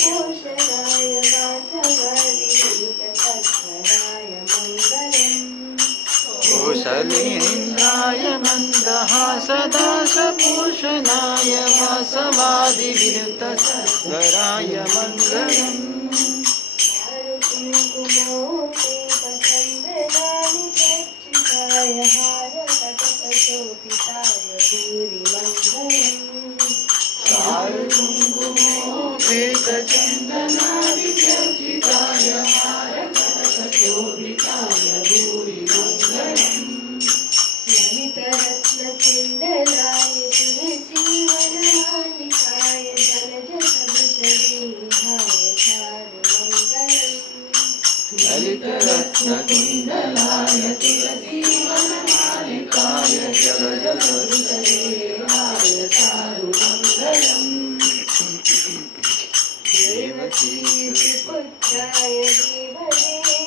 पोषणाय वासवादियुतसत्वराय मङ्गलम् कौसलेन्द्राय मन्दहासदासपोषणाय वासवादिविनुतसत्वराय मङ्गलम् कुङ्कुमोपेतचन्दनानि चर्चिताय हारकटकशोभिताय भूरिमङ्गलम् चारुकुङ्कुमोपेतचन्दनादिचर्चिताय हारकटकशोभिताय भूरिमङ्गलम् ललितरत्नकुण्डलाय तुलसीवनमालिकाय जलजसदृशदेहाय चारुमङ्गलम् ललितरत्नकुण्डलाय तुलसीवनमालिकाय जलजसदृशदेहाय चारुमङ्गलम् देवकीपुत्राय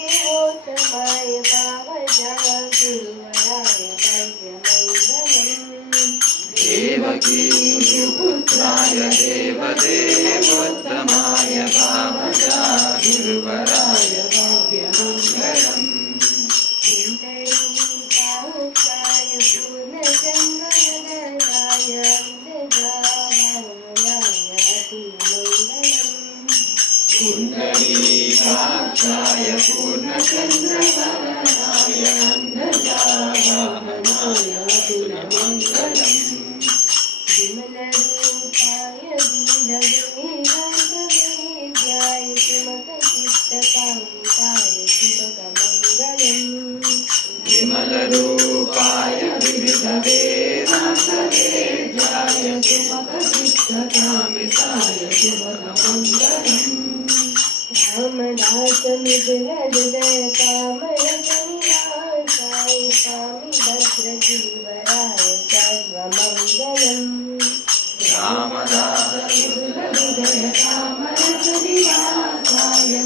देवदेवोत्तमाय भावजागुरुवराय भव्यमङ्गलम् देवकीपुत्राय देवदेवोत्तमाय भावजागुरुवराय भव्यमङ्गलम् पुण्डरीकाक्षाय पूर्णचन्द्रवदनाय अम्बजाभावनाय अतुलमङ्गलम् पुण्डरीकाक्षाय पूर्णचन्द्रवदनाय अम्बजाभावनाय अतुलमङ्गलम् विमलरूपाय विधवेदान्तवेद्याय सुमतचित्तकामिताय शिवकमङ्गलम् विमलरूपाय विविधवेदान्तवेद्याय सुमतचित्तकामिताय शिवकमङ्गलम् रामदासमुद्रहृदय कामरसनिवासाय स्वामी भद्रजीवराय सर्वमङ्गलम् रामदासहृदय कामरसनिवासाय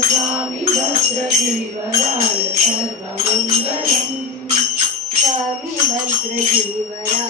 स्वामी भद्रजीवराय सर्वमङ्गलम् स्वामी भद्रजीवराय